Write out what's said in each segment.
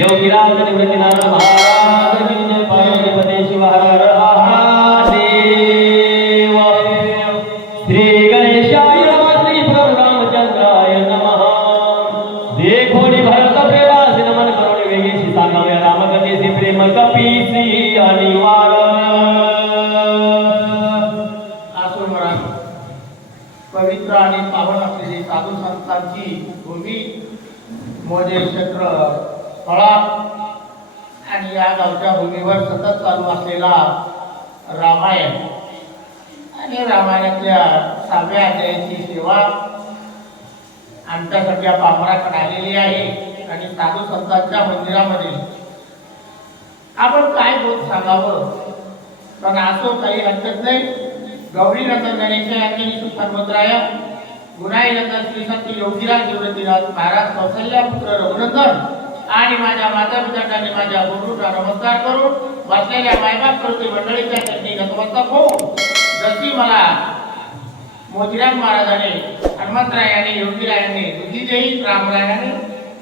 여기라 그래 우리 나라 चालू असलेला रामायण. आणि रामायणातल्या सहाव्या अध्यायाची सेवा आमच्यासाठी या पापराकडे आलेली आहे. आणि साधू संतांच्या मंदिरामध्ये. आपण काय बोल सांगावं? पण असो काही हरकत नाही. गौरी नंतर गणेश यांनी सर्वत्राय गुन्हाई नंतर श्रीसंत योगीराज निवृत्तीराज महाराज कौशल्या पुत्र रघुनंदन आणि माझ्या माता पित्यांना माझ्या गुरुला नमस्कार करून वाचलेल्या मायबाप कृती मंडळीच्या त्यांनी गतवत्ता हो जशी मला मोतीराम महाराजाने हनुमंतरायाने योगीरायाने बुद्धिजयी रामरायाने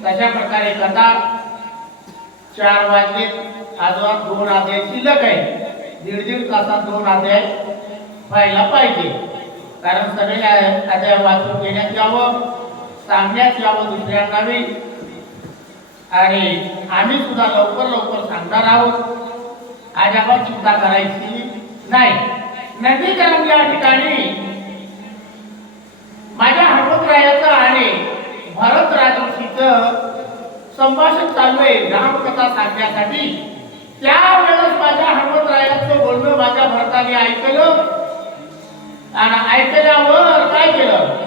तशा प्रकारे कथा चार वाजले आजवा दोन अध्याय शिल्लक आहे. दीड दीड तासात दोन अध्याय व्हायला पाहिजे. कारण सगळे अध्याय वाचून घेण्यात यावं सांगण्यात यावं दुसऱ्यांना आणि आम्ही सुद्धा लवकर लवकर सांगणार आहोत. अजाबात चिंता करायची नाही. नदीकरण या ठिकाणी माझ्या हनुमंतरायाचं आणि भरत राजवंशीचं संभाषण चालू आहे. रामकथा सांगण्यासाठी. त्यावेळेस माझ्या हनुमंतरायाचं बोलणं माझ्या भरताने ऐकलं. आणि ऐकल्यावर काय केलं?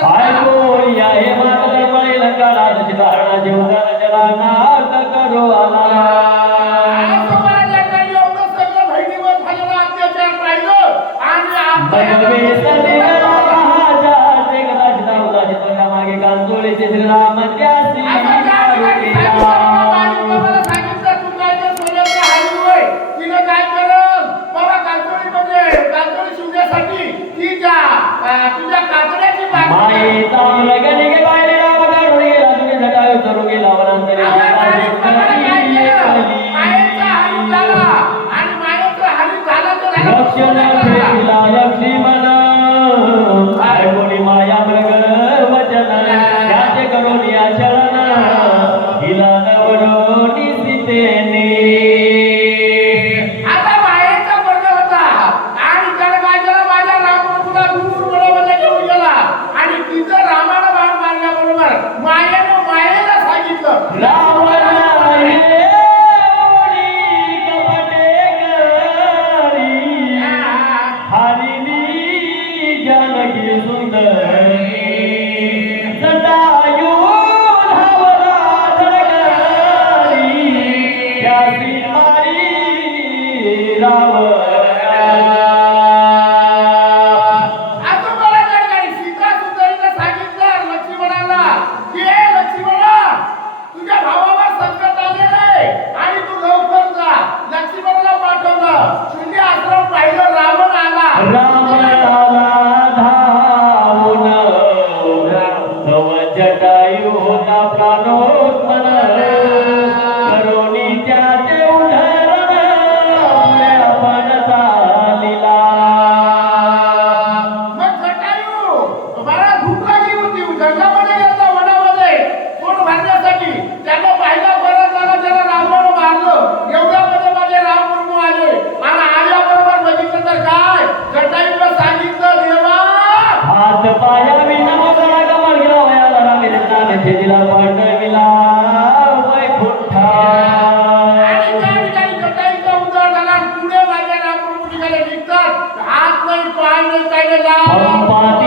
ભાઈ કોઈ આ એ માત્ર પાણી લંકાળા જ ધારણા જેવું Din tayo.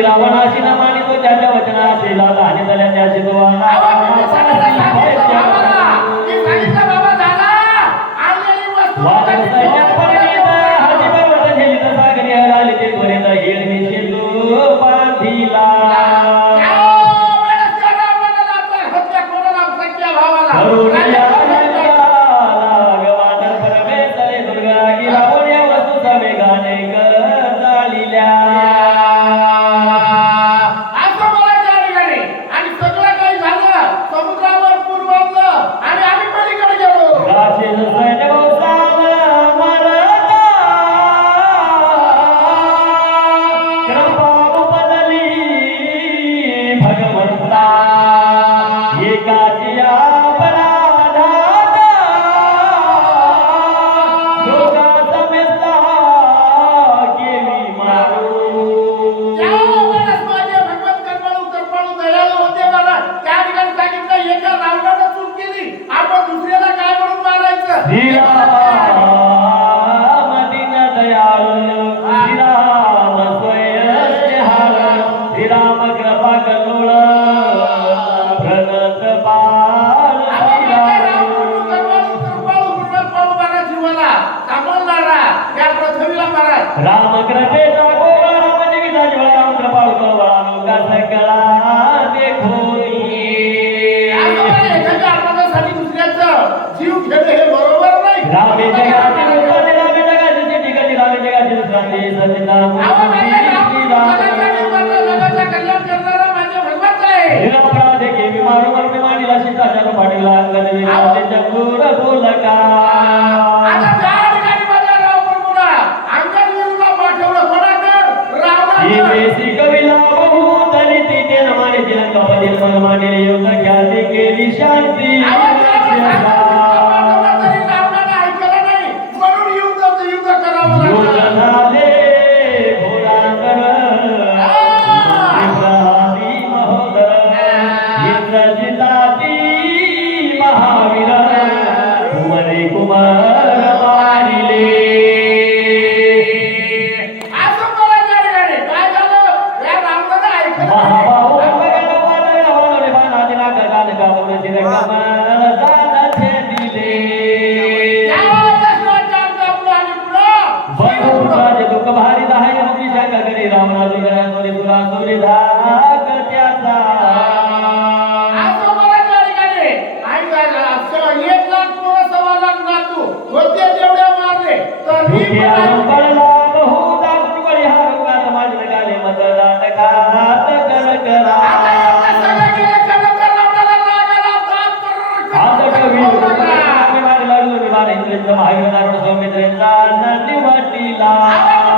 श्री रावणाशी न तो त्याच्या वचना श्रीला त्याला झाल्या तो शिकवा Yeah. घेतलं महावीर नारायण हो स्वामी त्यांचा नदी वाटीला.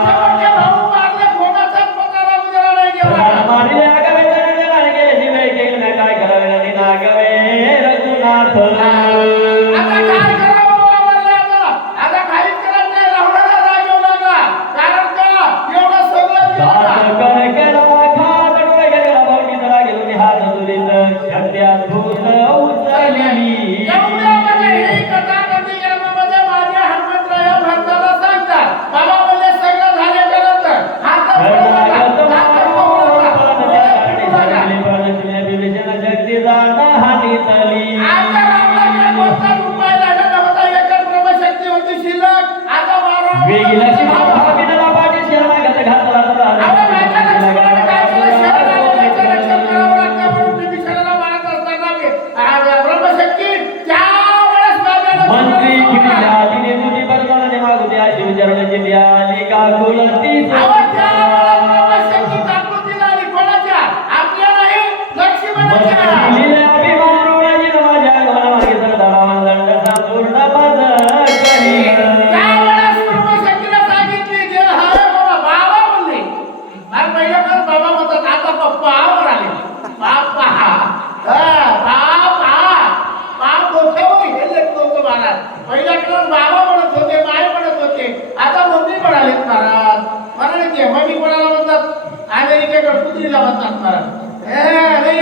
आपल्याकडे कुत्रीला म्हणतात महाराज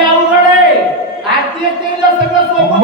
अवघड आहे. आत्तीय तेला सगळं सोपं.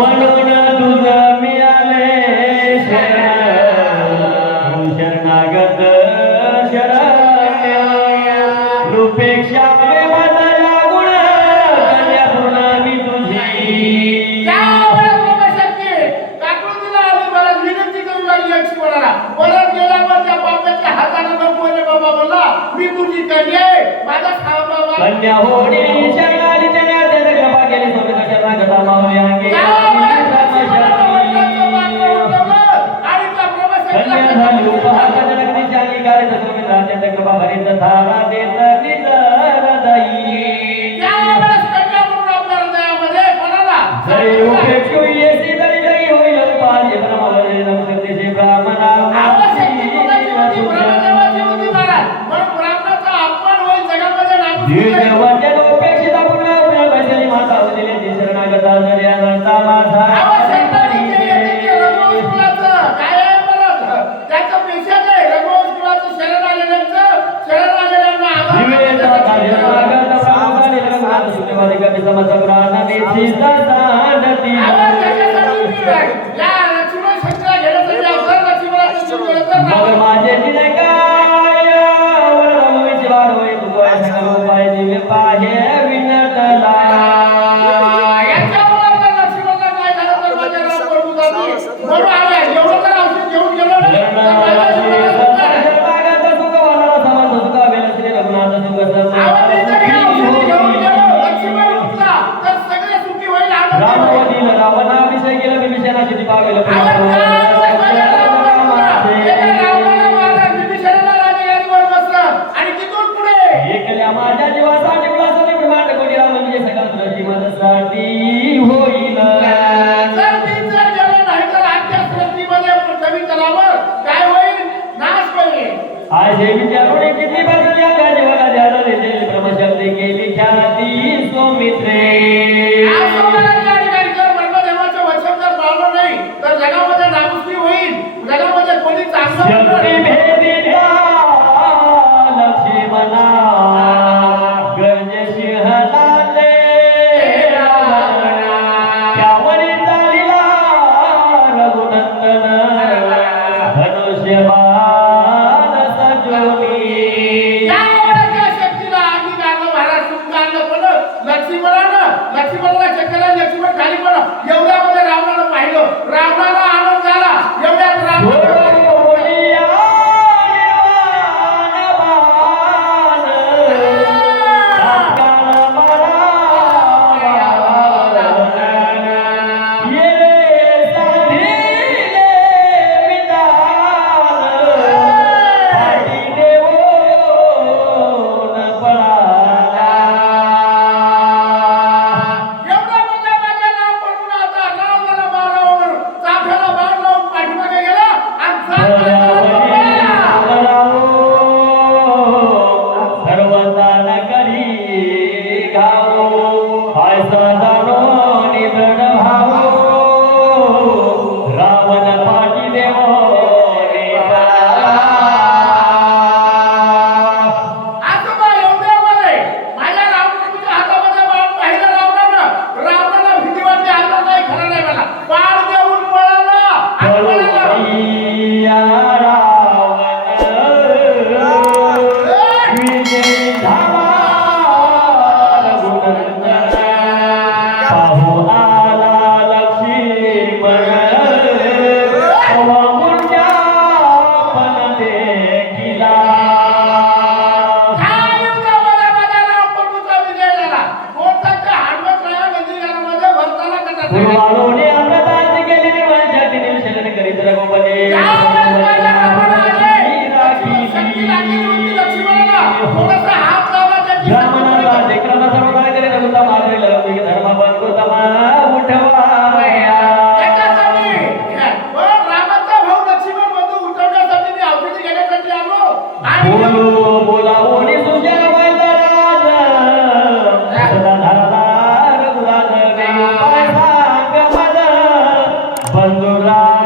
বড় abandonar.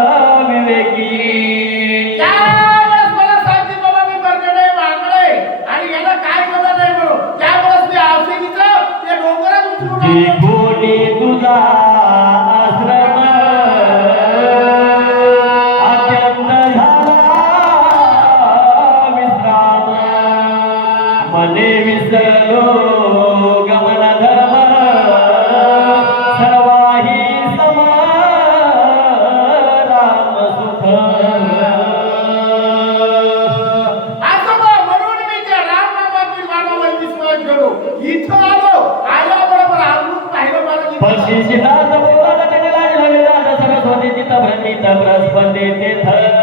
पक्षी शिता बोला लाज लागे दादा सरस्वती चित भ्रमित प्रस्पंदित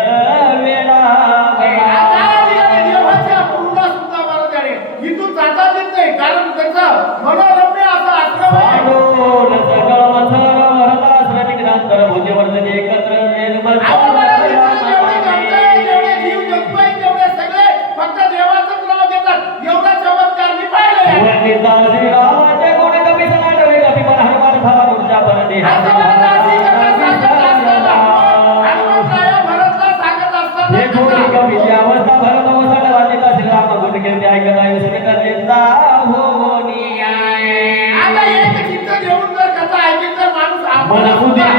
wanakuja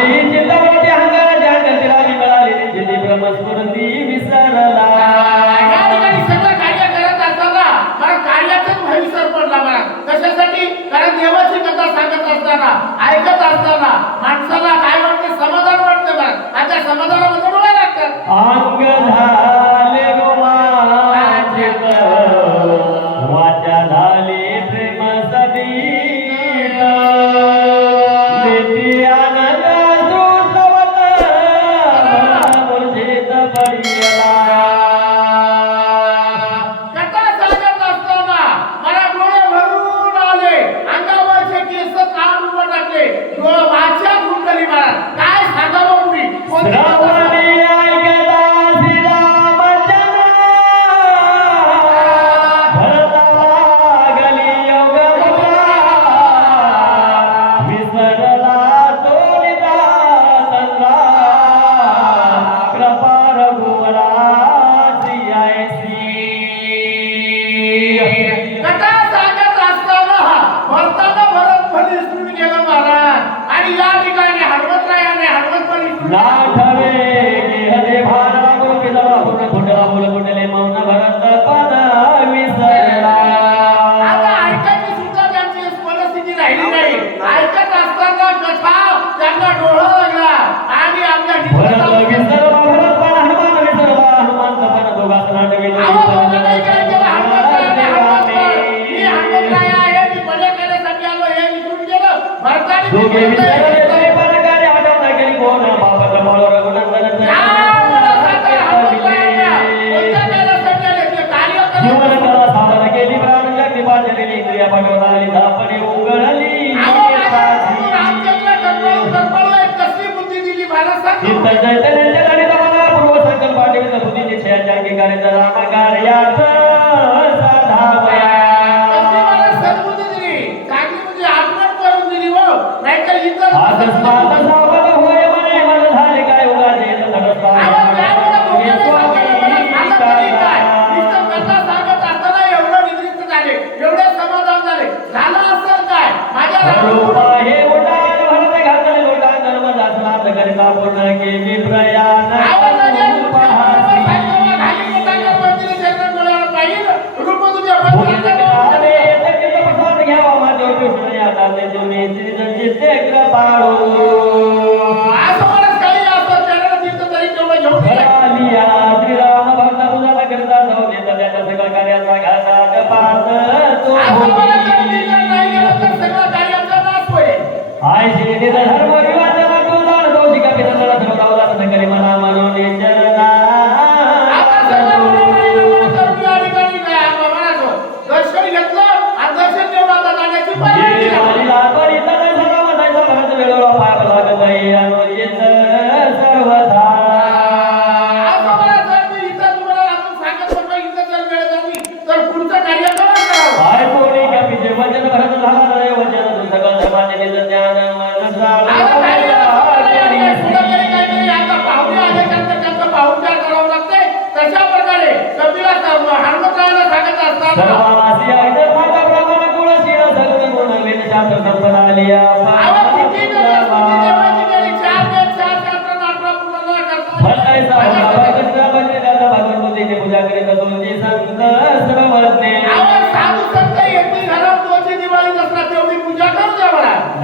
পাইয়া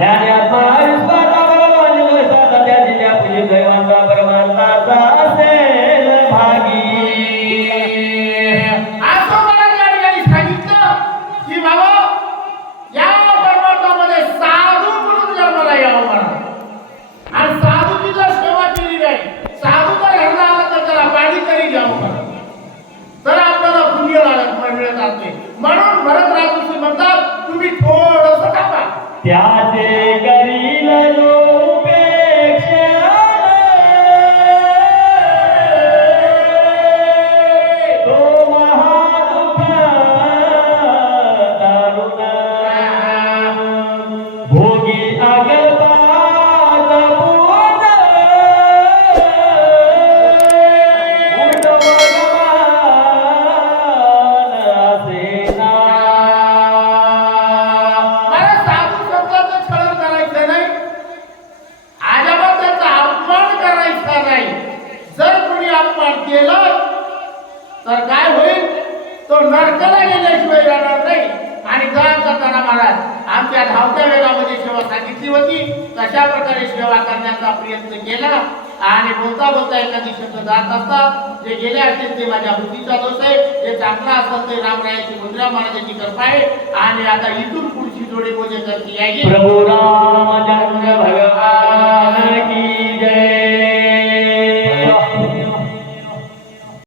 ধ্যান त्याची कृपा आहे. आणि आता इथून पुढची जोडी करते प्रभू